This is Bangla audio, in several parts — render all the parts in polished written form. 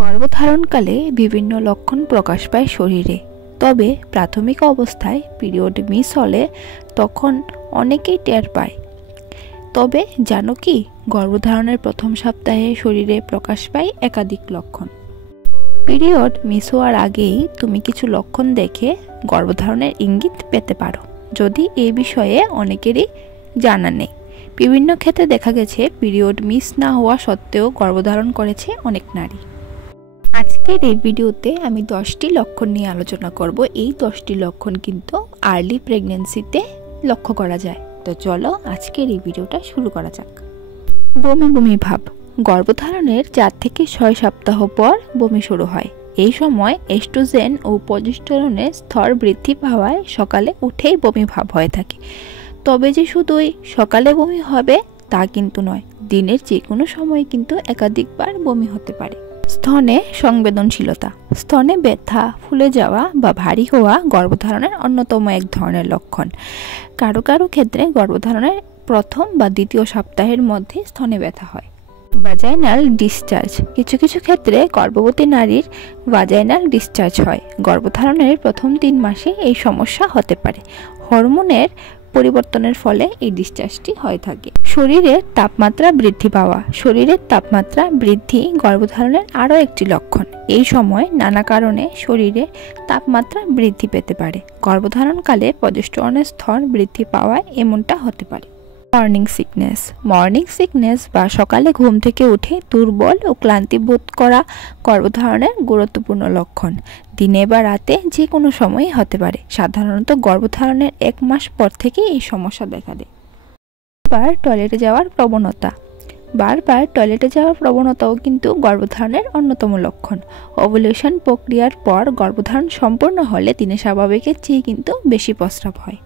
গর্ভধারণকালে বিভিন্ন লক্ষণ প্রকাশ পায় শরীরে। তবে প্রাথমিক অবস্থায় পিরিয়ড মিস হলে তখন অনেকেই টের পায়। তবে জানো কি, গর্ভধারণের প্রথম সপ্তাহে শরীরে প্রকাশ পায় একাধিক লক্ষণ। পিরিয়ড মিস হওয়ার আগেই তুমি কিছু লক্ষণ দেখে গর্ভধারণের ইঙ্গিত পেতে পারো, যদি এই বিষয়ে অনেকেরই জানা নেই। বিভিন্ন ক্ষেত্রে দেখা গেছে পিরিয়ড মিস না হওয়া সত্ত্বেও গর্ভধারণ করেছে অনেক নারী। আজকের এই ভিডিওতে আমি 10টি লক্ষণ নিয়ে আলোচনা করব। এই 10টি লক্ষণ কিন্তু আর্লি প্রেগন্যান্সিতে লক্ষ্য করা যায়। তো চলো আজকের এই ভিডিওটা শুরু করা যাক। বমি বমি ভাব। গর্ভধারণের 4 থেকে 6 সপ্তাহ পর বমি শুরু হয়। এই সময় এস্ট্রোজেন ও প্রজেস্টেরনের স্তর বৃদ্ধি পাওয়ায় সকালে উঠেই বমি ভাব হয়ে থাকে। তবে যে শুধুই সকালে বমি হবে তা কিন্তু নয়, দিনের যে কোনো সময় কিন্তু একাধিকবার বমি হতে পারে। স্তনে সংবেদনশীলতা। স্তনে ব্যথা, ফুলে যাওয়া বা ভারী হওয়া গর্ভধারণের অন্যতম এক ধরনের লক্ষণ। কারো কারো ক্ষেত্রে গর্ভধারণের প্রথম বা দ্বিতীয় সপ্তাহের মধ্যে স্তনে ব্যথা হয়। ভাজাইনাল ডিসচার্জ। কিছু কিছু ক্ষেত্রে গর্ভবতী নারীর ভাজাইনাল ডিসচার্জ হয়। গর্ভধারণের প্রথম 3 মাসে এই সমস্যা হতে পারে। হরমোনের পরিবর্তনের ফলে এই ডিসচার্জটি হয়ে থাকে। শরীরের তাপমাত্রা বৃদ্ধি পাওয়া। শরীরের তাপমাত্রা বৃদ্ধি গর্ভধারণের আরও একটি লক্ষণ। এই সময় নানা কারণে শরীরে তাপমাত্রা বৃদ্ধি পেতে পারে। গর্ভধারণকালে প্রজেস্টেরনের স্তর বৃদ্ধি পাওয়ায় এমনটা হতে পারে। মর্নিং সিকনেস বা সকালে ঘুম থেকে উঠে দুর্বল ও ক্লান্তি বোধ করা গর্ভধারণের গুরুত্বপূর্ণ লক্ষণ। দিনে বা রাতে যে কোনো সময়ই হতে পারে। সাধারণত গর্ভধারণের 1 মাস পর থেকে এই সমস্যা দেখা দেয়। বারবার টয়লেটে যাওয়ার প্রবণতাও কিন্তু গর্ভধারণের অন্যতম লক্ষণ। ওভুলেশন প্রক্রিয়ার পর গর্ভধারণ সম্পূর্ণ হলে দিনে স্বাভাবিকের চেয়ে কিন্তু বেশি প্রস্রাব হয়।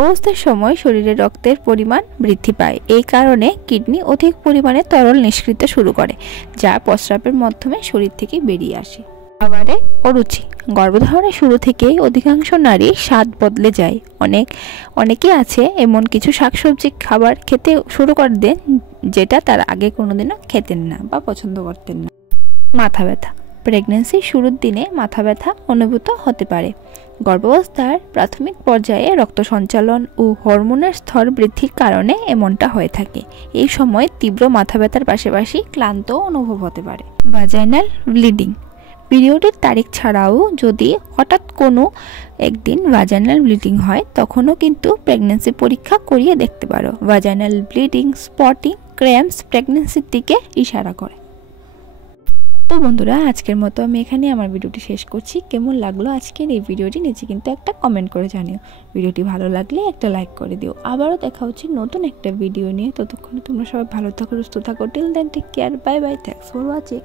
অবস্থার সময় শরীরে রক্তের পরিমাণ বৃদ্ধি পায়। এই কারণে কিডনি অধিক পরিমাণে তরল নিষ্কৃত শুরু করে, যা প্রস্রাবের মাধ্যমে শরীর থেকে বেরিয়ে আসে। খাবারে অরুচি। গর্ভধারণের শুরু থেকেই অধিকাংশ নারী স্বাদ বদলে যায়। অনেকে আছে এমন কিছু শাকসবজি খাবার খেতে শুরু করে দেন যেটা তার আগে কোনোদিনও খেতেন না বা পছন্দ করতেন না। মাথা ব্যথা। প্রেগন্যান্সির শুরুর দিনে মাথা ব্যথা অনুভূত হতে পারে। গর্ভাবস্থার প্রাথমিক পর্যায়ে রক্ত সঞ্চালন ও হরমোনের স্তর বৃদ্ধির কারণে এমনটা হয়ে থাকে। এই সময় তীব্র মাথা ব্যথার পাশাপাশি ক্লান্ত অনুভব হতে পারে। ভাজাইনাল ব্লিডিং। পিরিয়ডের তারিখ ছাড়াও যদি হঠাৎ কোনো একদিন ভাজাইনাল ব্লিডিং হয়, তখনও কিন্তু প্রেগন্যান্সি পরীক্ষা করিয়ে দেখতে পারো। ভাজাইনাল ব্লিডিং, স্পটিং, ক্র্যাম্পস প্রেগন্যান্সির দিকে ইশারা করে। তো বন্ধুরা, আজকের মতো আমি এখানে আমার ভিডিওটি শেষ করছি। কেমন লাগলো আজকের এই ভিডিওটি নিচে কিন্তু একটা কমেন্ট করে জানিও। ভিডিওটি ভালো লাগলে একটা লাইক করে দিও। আবারও দেখা হচ্ছে নতুন একটা ভিডিও নিয়ে। ততক্ষণে তোমরা সবাই ভালো থাকো, সুস্থ থাকো। Till then take care, bye bye, thanks for watching.